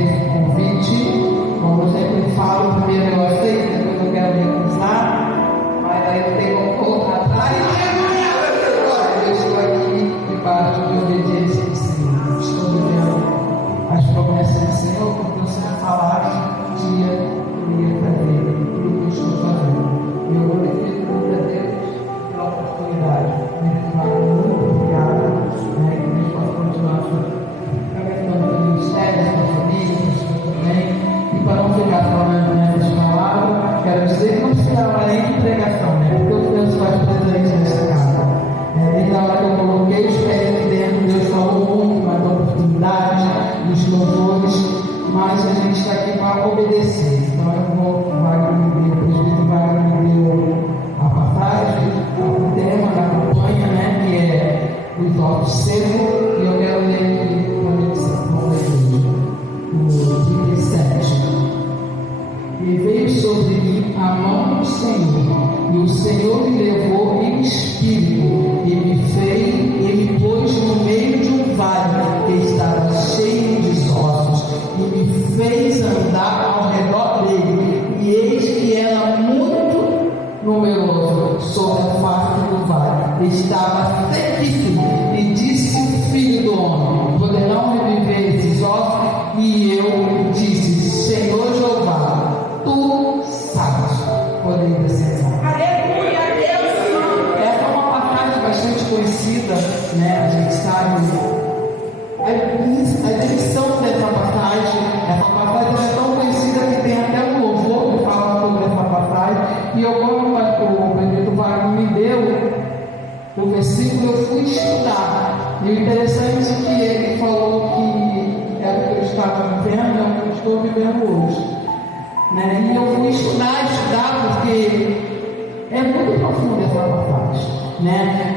esse convite. Como eu sempre falo, primeiro eu aceito, depois eu quero recusar, mas aí eu tenho um pouco atrás. Eu estou aqui debaixo de obediência do Senhor. Estou vivendo as promessas do Senhor, porque o Senhor falava que um dia eu ia fazer tudo o que eu estou fazendo. E eu glorifico muito a Deus pela oportunidade. Muito obrigado, que a gente possa continuar frequentando o ministério, com a família, com as pessoas também. E para não ficar falando nessas palavras, quero dizer que não precisava nem de pregação, porque o Deus faz presente nessa casa. Desde a hora que eu coloquei os pés aqui dentro, Deus falou muito mais da oportunidade, dos louvores, mas a gente está aqui para obedecer. Então eu vou, o presbítero vai me deu a passagem, o tema da campanha, que é os ossos secos, e eu quero ler aqui o 37. E veio sobre mim a mão do Senhor, e o Senhor me levou em espírito, e me pôs no meio de um vale que estava cheio de ossos, e me fez andar ao redor dele, e eis que era muito numeroso sobre a face do vale, estava sequíssimo, e disse o filho do homem: poderão reviver esses ossos? E eu disse: Senhor Jeová, tu sabes. Podem descer. Aleluia, Deus. Essa é uma passagem bastante conhecida, a gente sabe a descrição dessa passagem. Essa passagem é tão conhecida que tem até um louvor que fala sobre essa passagem. E eu, como o Benedito Wagner me deu o versículo, eu fui estudar. E o interessante é que ele falou que era o que eu estava vivendo, é o que eu estou vivendo hoje. E eu fui estudar, porque é muito profundo essa passagem.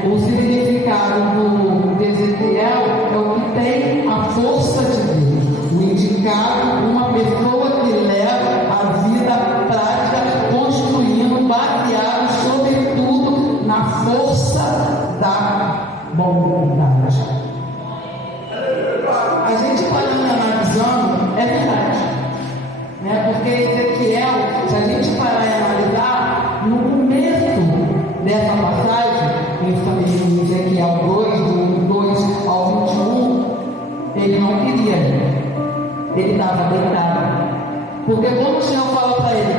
O significado do Ezequiel é o que tem a força de Deus. O indicado, uma pessoa que leva a vida prática, construindo, baseado sobretudo na força da bondade. A gente parando analisando, é verdade. Porque Ezequiel, se a gente parar e analisar, no começo dessa passagem, em Ezequiel 2, do 2 ao 21, ele não queria ir. Ele estava deitado. Porque quando o Senhor fala para ele: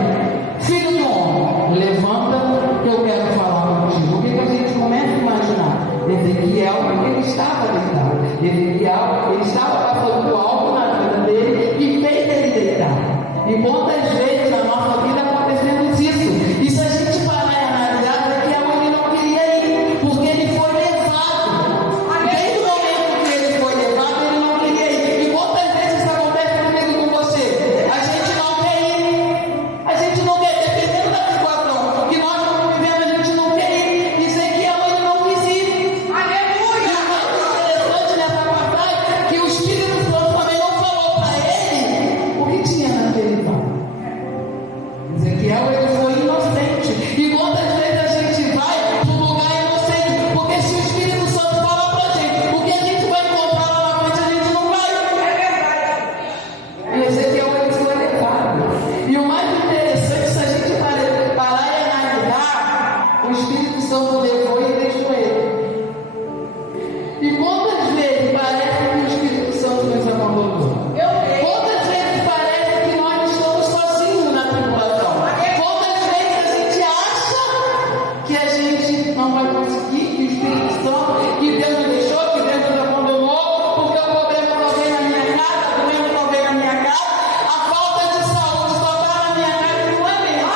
filho do homem, levanta que eu quero falar contigo. O que a gente começa a imaginar? Ezequiel, ele estava deitado. Ezequiel, ele estava passando algo na vida dele e fez ele deitar. E quantas vezes na nossa vida acontecemos isso? E se a gente parar e analisar, Ezequiel ele não queria ir, porque ele foi levado. Desde o momento que ele foi levado, ele não queria ir. E quantas vezes isso acontece comigo e com você? A gente não quer ir. A gente não quer, dependendo da situação que nós estamos vivendo, a gente não quer ir. Ezequiel ele não quis ir. Aleluia! E o mais interessante nessa passagem que o Espírito Santo também não falou para ele o que tinha naquele vale. Ezequiel ele foi inocente. E quantas vezes a gente vai para um lugar inocente? Porque se o Espírito Santo fala para a gente, o que a gente vai encontrar lá na frente, a gente não vai. E Ezequiel ele foi levado. E o mais interessante, se a gente parar e analisar, o Espírito Santo levou e deixou ele. E quantas vezes parece que o Espírito Santo nos abandonou? Quantas vezes parece que nós estamos sozinhos na tribulação? Quantas vezes a gente acha que a gente não vai conseguir, que o Espírito Santo, que Deus nos deixou, que Deus nos abandonou, porque o problema não vem na minha casa, o problema não vem na minha casa, a falta de saúde só está na minha casa e não é mesmo.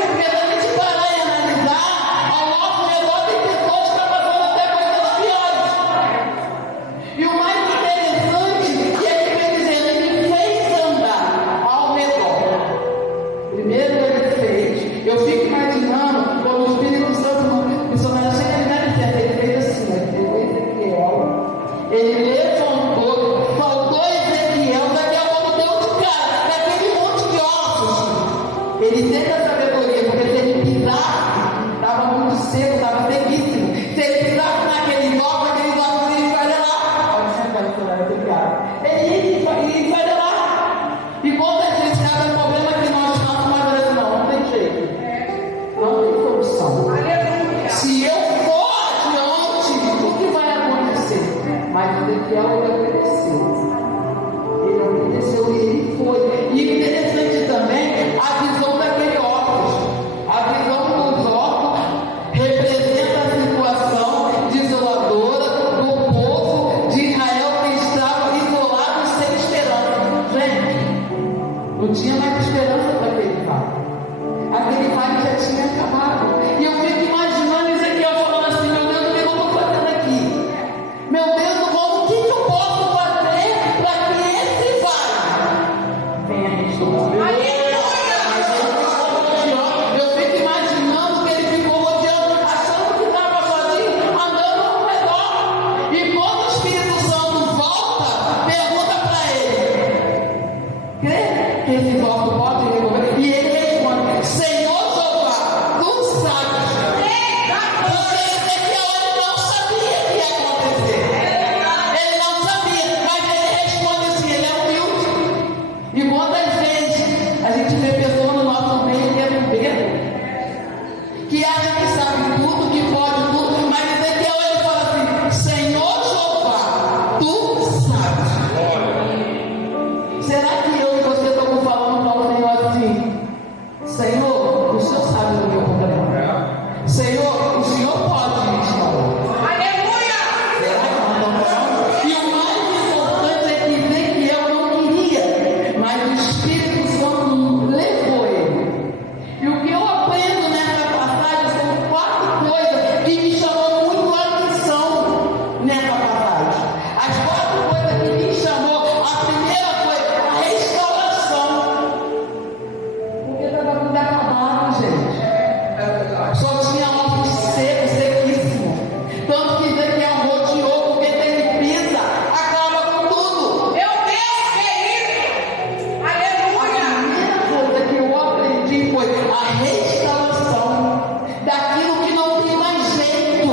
Porque se a gente parar e analisar, ao nosso redor tem pessoas que estão passando até coisas piores. E o mais interessante que ele vem dizendo, ele fez andar ao redor. Primeiro ele fez. Eu fico imaginando como o Espírito Santo missionário chega ali na licença, ele fez assim, ele pegou Ezequiel, ele levantou, faltou Ezequiel, daqui a pouco deu de cara, daquele monte de ossos. Ele teve a sabedoria, porque se ele pisasse, estava muito seco, estava sequíssimo. Se ele pisasse naqueles ossos, ele vai lá. Pode sentar, missionário, obrigado. Ele Mas Ezequiel obedeceu. Ele obedeceu e ele foi. E interessante também a visão daquele óculos. A visão dos óculos representa a situação desoladora do povo de Israel que estava isolado e sem esperança. Gente, não tinha mais esperança para aquele vale. Aquele vale já tinha acabado. E eu fico imaginando Ezequiel falando assim: meu Deus, o que eu estou fazendo aqui? Meu Deus, o que eu posso fazer para que esse vale venha a restaurar? Eu fico imaginando que ele ficou rodeando, achando que estava sozinho, andando ao redor. E quando o Espírito Santo volta, pergunta para ele: crê que esse voto pode resolver? E ele responde: Senhor Jeová, tu sabes. Porque Ezequiel ele não sabia o que ia acontecer. Ele não sabia, mas ele responde assim, ele é humilde. E quantas vezes a gente vê pessoas no nosso meio que é bobeiro, que acha que sabe tudo, que pode tudo, mas Ezequiel ele fala assim: Senhor Jeová, tu sabes. Será que eu e você estamos falando para o Senhor assim: Senhor, o Senhor sabe do meu problema. Senhor, o Senhor pode me restaurar. Aleluia! Será que nós estamos falando? E o mais importante é que Ezequiel não queria, mas o Espírito Santo levou ele. E o que eu aprendo nessa passagem são 4 coisas que me chamou muito a atenção nessa passagem. As 4 coisas que me chamou, a primeira foi a restauração. Porque estava tudo acabado, gente. Só tinha ossos secos, sequíssimos. Tanto que Ezequiel rodeou, porque ele pisa, acaba com tudo. Meu Deus, que é isso? Aleluia! A primeira coisa que eu aprendi foi a restauração daquilo que não tem mais jeito.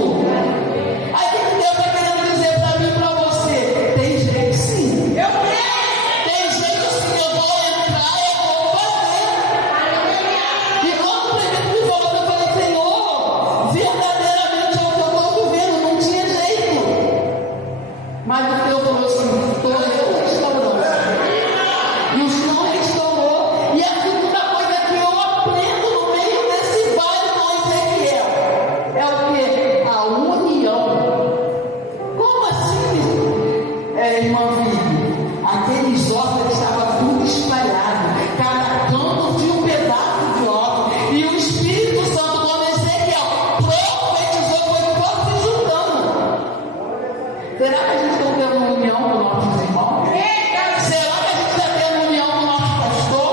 Aí o que Deus está querendo dizer para mim e para você? Tem jeito sim. Eu quero! Tem jeito sim, eu vou entrar, eu vou fazer. E quando o primeiro me volta, eu falei: Senhor, verdadeiramente é o que eu estou vivendo, não tinha jeito. Mas o Senhor falou assim: estou eu restaurando. E o Senhor restaurou. E a segunda coisa que eu aprendo no meio desse vale com Ezequiel é o que? A união. Como assim, irmã Vivi? Aqueles ossos estavam tudo espalhados. Cada canto tinha um pedaço de osso. E o Espírito Santo, quando Ezequiel profetizou, foi todo se juntando. Será que a gente está tendo união com nossos irmãos? Será que a gente está tendo união com o nosso pastor?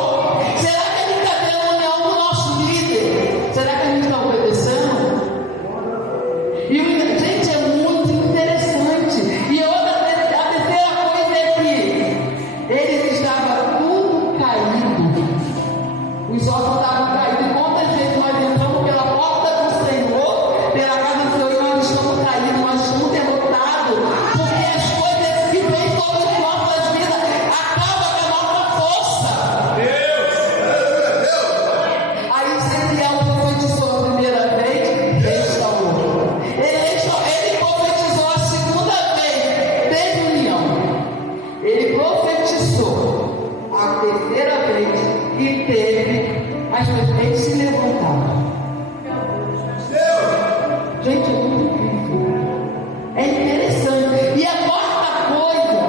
Será que a gente está tendo união com o nosso líder? Será que a gente está obedecendo? E gente, é muito interessante. E a terceira coisa é que eles estavam tudo caído. Os ossos estavam caídos. E quantas vezes nós entramos pela porta do Senhor, pela casa do Senhor, e nós estamos caídos, nós estamos derrotados, porque as coisas que vêm sobre as nossas vidas acabam com a nossa força. Aí Ezequiel profetizou a primeira vez, restaurou. Ele profetizou a segunda vez, teve união. Ele profetizou a terceira vez e teve as pessoas se levantaram. Gente, é muito incrível. É interessante. E a quarta coisa,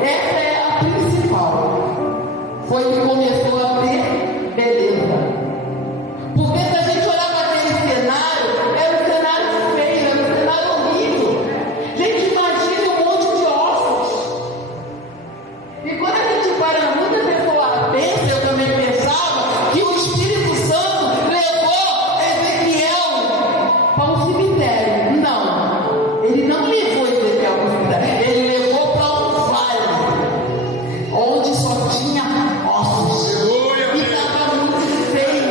essa é a principal, foi que começou a ter beleza. Porque se a gente olhar para aquele cenário, era um cenário feio, era um cenário horrível. Gente, imagine um monte de ossos. E quando a gente para, muitas pessoas pensam, eu também pensava, que o Espírito Santo levou Ezequiel para um cemitério. Não, ele não levou Ezequiel para um cemitério, ele levou para um vale, onde só tinha ossos. E estava muito feio.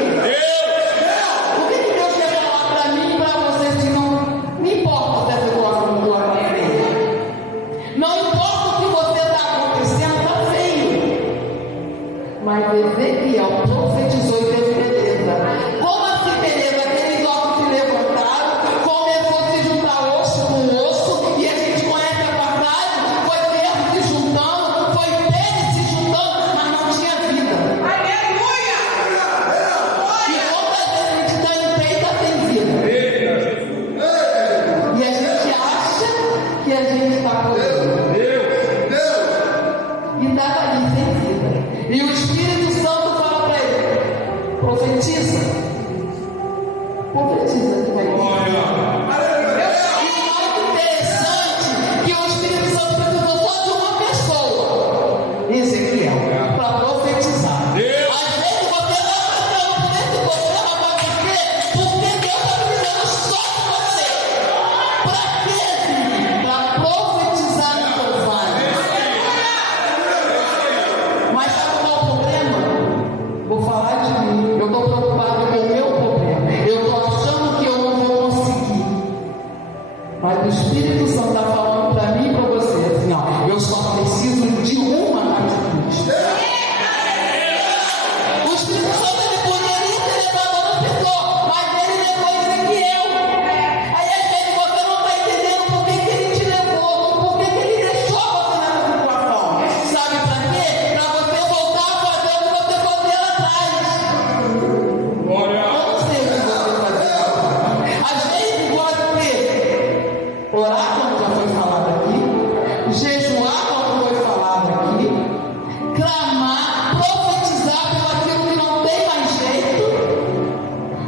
O que Deus quer falar para mim e para você? Se não importa se a situação não está feia, não importa o que você está acontecendo, está feio. Mas Ezequiel profetizou e teve beleza. Como assim beleza? Aqueles ossos se levantaram, começou a se juntar osso com osso, e a gente conhece a passagem. jejuar, como foi falado aqui, clamar, profetizar pelo aquilo que não tem mais jeito,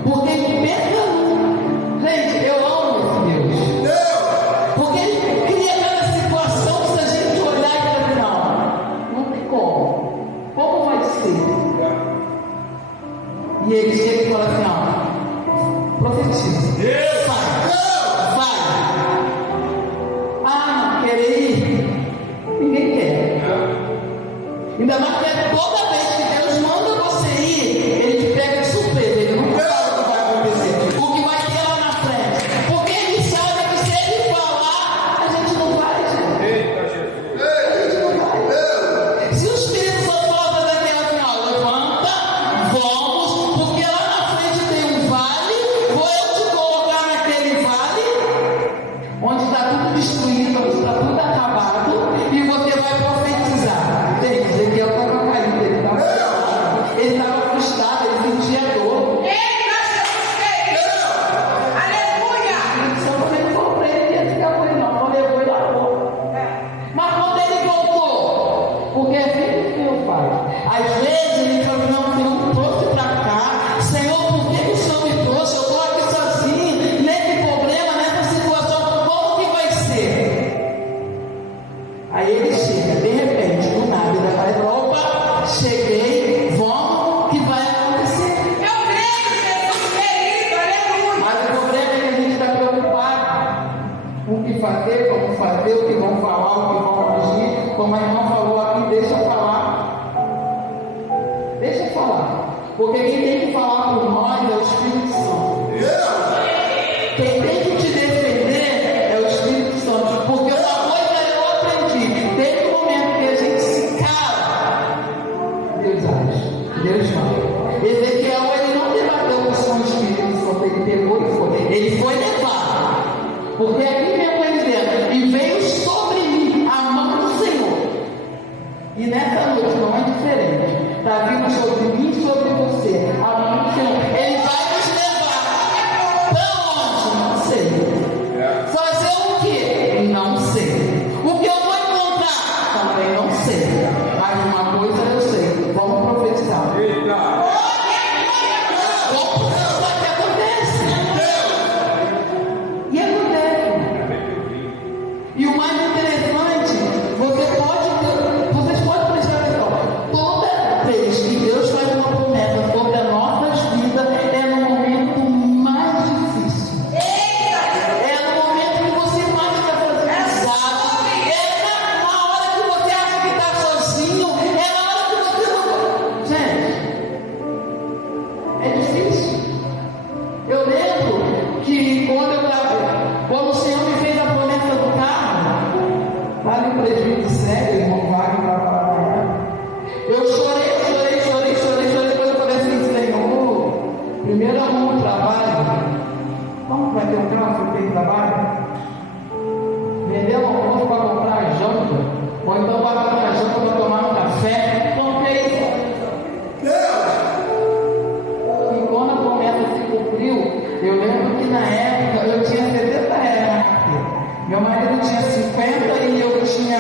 porque ele pensa, gente, eu amo esse Deus, porque ele cria cada situação que se a gente olhar e falar, não tem como vai ser? E ele chega e fala assim, profetiza, vai. Ah, querer ir? Ninguém quer. Ainda mais que toda vez que Deus manda você ir, ele te pega de surpresa, ele nunca sabe o que vai acontecer, o que vai ter lá na frente, porque ele sabe que se ele falar, a gente não vai, gente. A gente não vai. Se o Espírito Santo fala daquela final, levanta, vamos, porque lá na frente tem um vale, vou eu te colocar naquele vale, onde está tudo destruído, onde está tudo acabado, e você vai profetizar. Gente, Ezequiel estava caído, ele estava frustrado, ele sentia dor. Aleluia! Só quando ele falou para ele, ia ficar com ele, não levou ele lá fora. Mas quando ele voltou, porque é assim que o Senhor faz. Às vezes ele fala, não, Senhor me trouxe para cá, Senhor, por que o Senhor me trouxe? Eu estou aqui sozinho, nesse problema, nessa situação, como que vai ser? Aí ele chega, de repente, do nada, ele faz, opa, cheguei, vamos, que vai acontecer. Eu creio, Jesus querido, aleluia! Mas o problema é que a gente está preocupado com o que fazer, como fazer, o que vão falar, o que vão agir. Como a irmã falou aqui, deixa eu falar. Deixa eu falar. Porque quem tem que falar por nós é o Espírito Santo. Quem tem que te defender é o Espírito Santo. Porque uma coisa eu aprendi. Desde o momento que a gente se cala, Deus age. Deus fala. Ezequiel, ele não debateu com o Espírito Santo. Ele pegou e foi. Ele foi levado. Porque aqui mesmo ele dizendo, e veio sobre mim a mão do Senhor. E nessa noite não é diferente. Está vindo sobre mim e sobre você. A mão do Senhor. Ele vai nos levar. Para onde? Não sei. Fazer o quê? Não sei. O que eu vou encontrar? Também não sei. Mas uma coisa eu sei. Vamos profetizar. Vamos profetizar o que acontece. E acontece. E o mais interessante, vocês podem prestar atenção. Toda vez que Deus faz uma promessa sobre as nossas vidas, é no momento mais difícil. É no momento que você mais está fragilizado. É na hora que você acha que está sozinho. É na hora que você não. Gente, é difícil. Eu lembro que quando o Senhor me fez a promessa do carro, lá no presbítero sério, irmão Wagner, para falar, eu chorei. Depois eu falei assim, Senhor, primeiro arrumo um trabalho. Como vai ter um carro que tem trabalho? Vender um almoço para comprar janta, ou então para comprar janta para tomar um café. Então, o que é isso? E quando a promessa se cumpriu, eu lembro que na época eu tinha 70 reais na carteira. Meu marido tinha 50 e eu tinha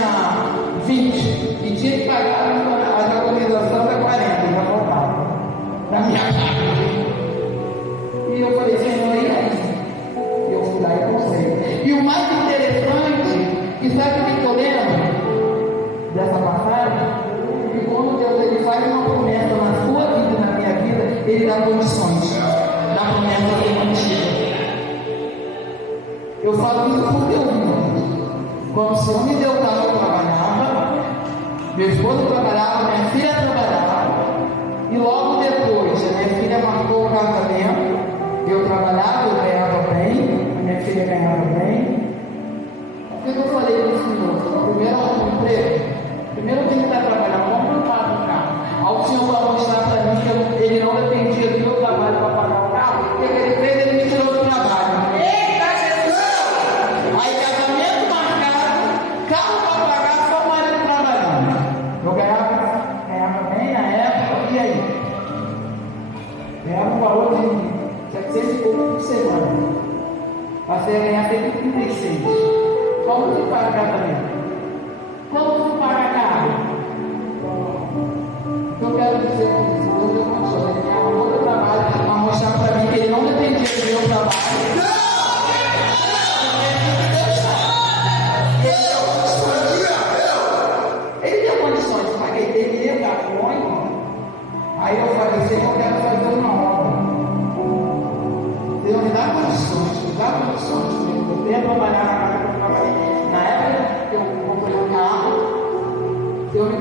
20. E tinha que pagar a organização da 40, já voltava. Na minha casa. E eu falei, Senhor, e aí? Eu fui lá e consegui. E o mais interessante, que sabe o que eu lembro dessa passagem? Que quando Deus ele faz uma promessa na sua vida e na minha vida, ele dá condições da promessa ser mantida. Eu falo isso porque eu vi. Quando o Senhor me deu o carro, eu trabalhava, meu esposo trabalhava, minha filha trabalhava, e logo depois a minha filha marcou o casamento, eu trabalhava, eu ganhava bem, a minha filha ganhava bem. O que eu falei para o Senhor? Primeiro eu arrumo um emprego, primeiro eu tenho que estar trabalhando, vamos comprar um carro. Aí o Senhor vai mostrar para mim que ele não dependia do meu trabalho para pagar o carro, o que ele fez? Ele me tirou do trabalho. Aí casamento marcado, carro para pagar, só o marido trabalhando. Eu ganhava bem na época, e aí? Ganhava um valor de 700 e pouco por semana. Passei a ganhar 136. Como que paga o casamento?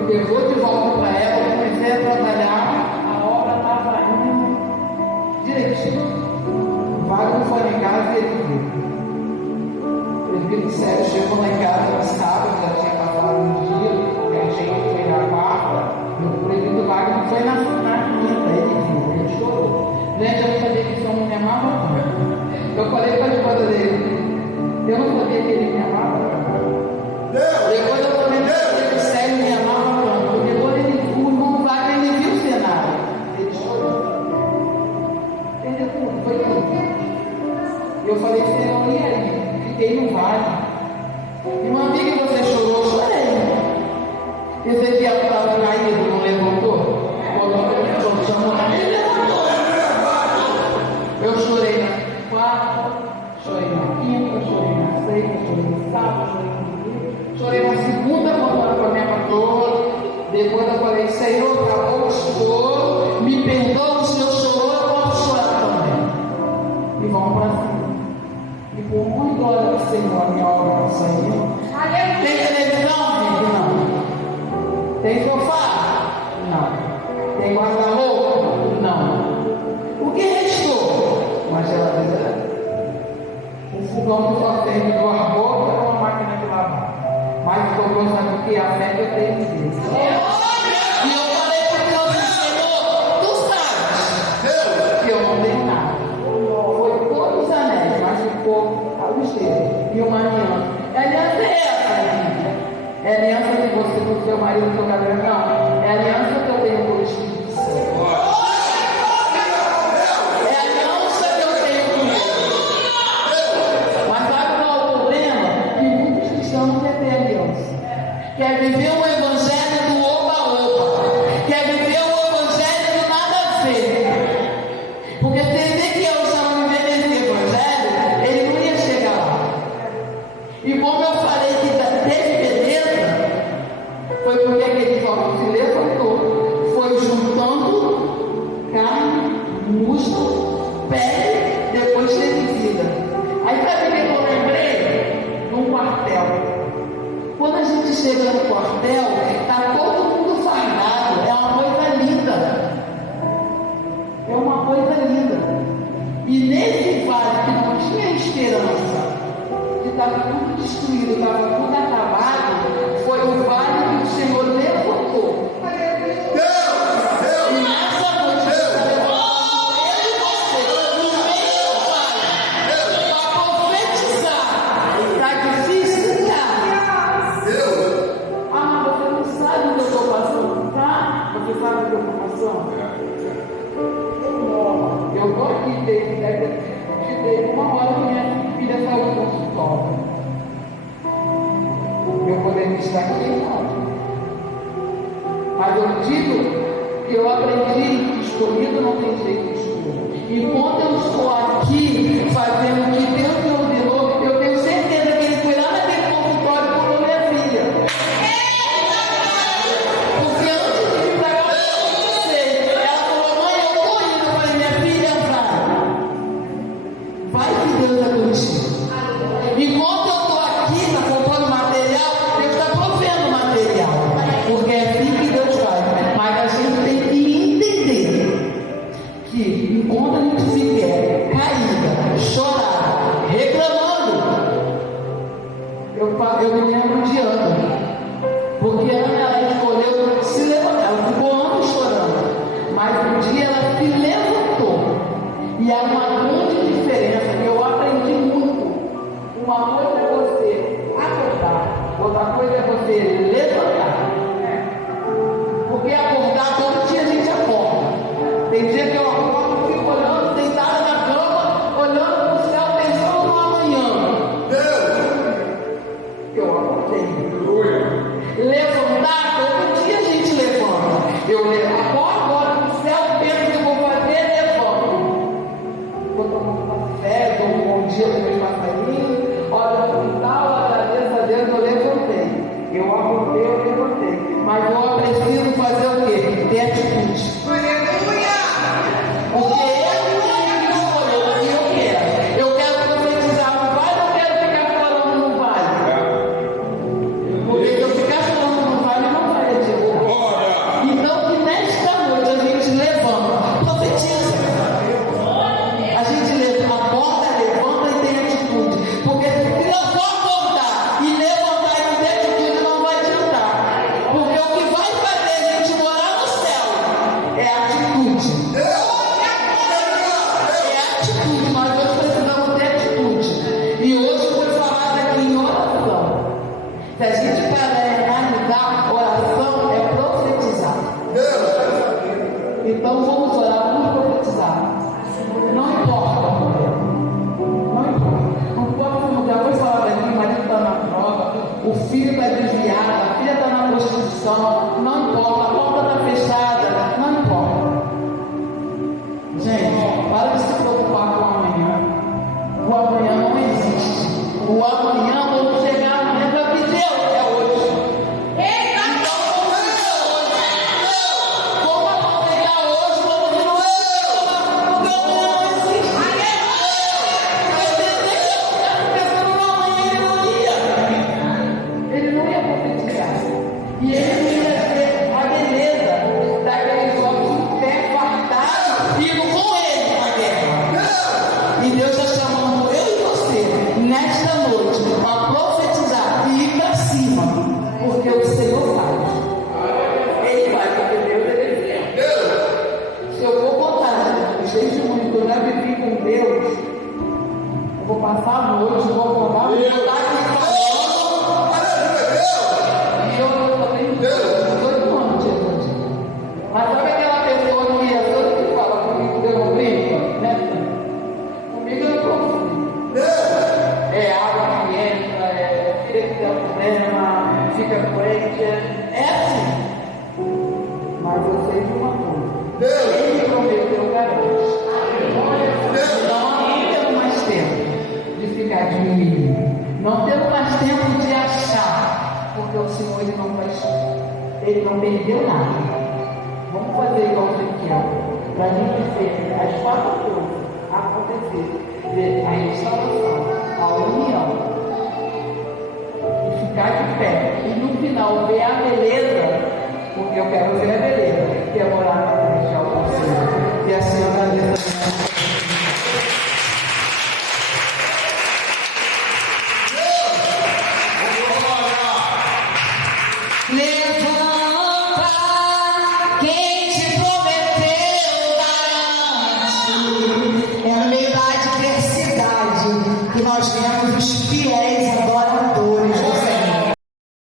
Levou de volta para ela, eu comecei a trabalhar, a obra estava indo direitinho. O Wagner foi lá em casa e ele viu. Ele viu que sério, chegou lá em casa no sábado, já tinha passado um dia, que a gente foi na quarta, e o proibido Wagner foi na quinta, ele viu, ele chorou. Gente, eu não sabia que esse homem me amava tanto. Eu falei para a esposa dele, eu não sabia que ele me amava tanto. Depois eu falei que o Sérgio me amava tanto, porque quando ele viu, o irmão Wagner, ele viu o cenário. Ele chorou. Entendeu tudo? Foi tudo. Eu falei, Senhor, e aí? Fiquei no vale. E uma vez que você chorou, eu chorei. Ezequiel estava caído, não levantou? Quando chamou ele, levantou. Eu chorei na quarta, chorei na quinta, chorei na sexta, chorei no sábado, chorei no domingo, chorei na segunda, quando era com a minha patroa. Depois eu falei, Senhor, acabou o choro, me perdoa se eu chorou, eu posso chorar também. E vamos para cima. E por muito glória do Senhor, a minha obra não saiu. Tem televisão, gente? Não. Tem sofá? Não. Tem guarda-roupa? Não. O que restou? Uma geladeira. Um fogão que só tem de duas bocas ou uma máquina de lavar. Mas o que eu gosto sabe o que? A fé que eu tenho em Deus. E eu falei para o Senhor, tu sabes que eu não tenho nada. Foi todos os anéis, mas ficou a luz e uma aliança. É aliança essa, é aliança de você com o seu marido, com o seu cabelo, não. É aliança que eu tenho com o Espírito Santo. É aliança que eu tenho com ele. Mas sabe qual é o problema? Que muitos cristãos não querem ter aliança. Quer viver o evangelho do oba-oba. Quer viver o evangelho do nada a ver. Porque se Ezequiel estava vivendo esse evangelho, ele não ia chegar lá. E como eu falei que teve beleza, foi porque aquele jovem se levantou, foi juntando carne, músculo, pele, depois teve vida. Aí sabe o que eu lembrei? Num quartel. Quando a gente chega no quartel, está todo mundo fardado, é uma coisa linda. É uma coisa linda. E nesse vale que não tinha esperança, que estava tudo destruído, estava tudo acabado, foi o vale que o Senhor levantou. E nessa noite está levantando ele e você, no meio do vale, para profetizar. Está difícil, cara. Ah, mas você não sabe o que eu estou passando, tá? Você sabe o que eu estou passando? Eu estou aqui desde uma hora que minha filha saiu do consultório. Eu poderia estar aqui, não. Mas eu digo que eu aprendi que escolhido não tem jeito de escolher. Enquanto eu estou aqui fazendo o que Deus me ordenou, eu tenho certeza que Ele foi lá naquele consultório e colocou minha filha. Porque antes de vir para cá, eu sei, ela falou, mãe, eu estou indo. Eu falei, minha filha, vai que Deus é contigo. Enquanto eu estou aqui, está comprando material, Deus está provendo material. Porque é assim que Deus faz. Mas a gente tem que entender que enquanto a gente fizer caída, chorar, reclamando, eu me lembro de Ana. Porque Ana, ela escolheu se levantar. Ela ficou anos chorando. Mas um dia ela se levantou. E há uma grande diferença que eu aprendi muito. Uma coisa é você acordar, outra coisa é você levantar. Porque acordar, todo dia a gente acorda. Tem dia que eu acordo e fico olhando, deitada na cama, olhando para o céu, pensando no amanhã. Eu acordei. Levantar, todo dia a gente levanta. Eu acordo, olho para o céu, penso que eu vou fazer, levanto. Vou tomar um café, dou um bom dia para meus passarinhos, olho para o quintal, agradeço a Deus, eu levantei. Eu acordei, eu levantei. Mas eu preciso fazer o quê? Ter atitude. Porque eu não escolho o que eu quero. Eu quero profetizar no vale, eu quero ficar falando no vale. Porque se eu ficar falando no vale, não vai adiantar. desviada, a filha está na prostituição, não importa, a porta está fechada, não importa. Gente, para de se preocupar com o amanhã. O amanhã não existe. O amanhã, quando chegar amanhã, vai que Deus é hoje. Então, como aproveitar hoje, quando não é? Porque o amanhã não existe. Ele não ia profetizar. E ele não ia ver a beleza daqueles homens de pé fardados indo com ele na guerra. E Deus está chamando eu e você, nesta noite, para profetizar e ir para cima. Porque o Senhor faz. Ele vai, porque Deus é Deus. Se eu vou contar os testemunhos que eu já vivi com Deus, eu vou passar a noite, eu vou acordar, eu vou estar aqui falando. E eu tenho 18 anos de idade. Mas sabe aquela pessoa que é toda que fala comigo, Deus não brinca, né? Comigo eu não confio. É água que entra, é filha que tem problema, fica doente. É assim. Mas eu sei de uma coisa. Ele prometeu garanto. Não temos mais tempo de ficar diminuindo. Não temos mais tempo de achar. Porque o Senhor ele não perdeu nada. Vamos fazer igual você quer. Para a gente ver as 4 coisas acontecer. Ver a restauração, a união. E ficar de pé. E no final ver a beleza. Porque eu quero ver a beleza. Que é morar na celestial com o Senhor. E assim eu agradeço. Levanta, quem te prometeu garante. É no meio da adversidade que nós vemos os fiéis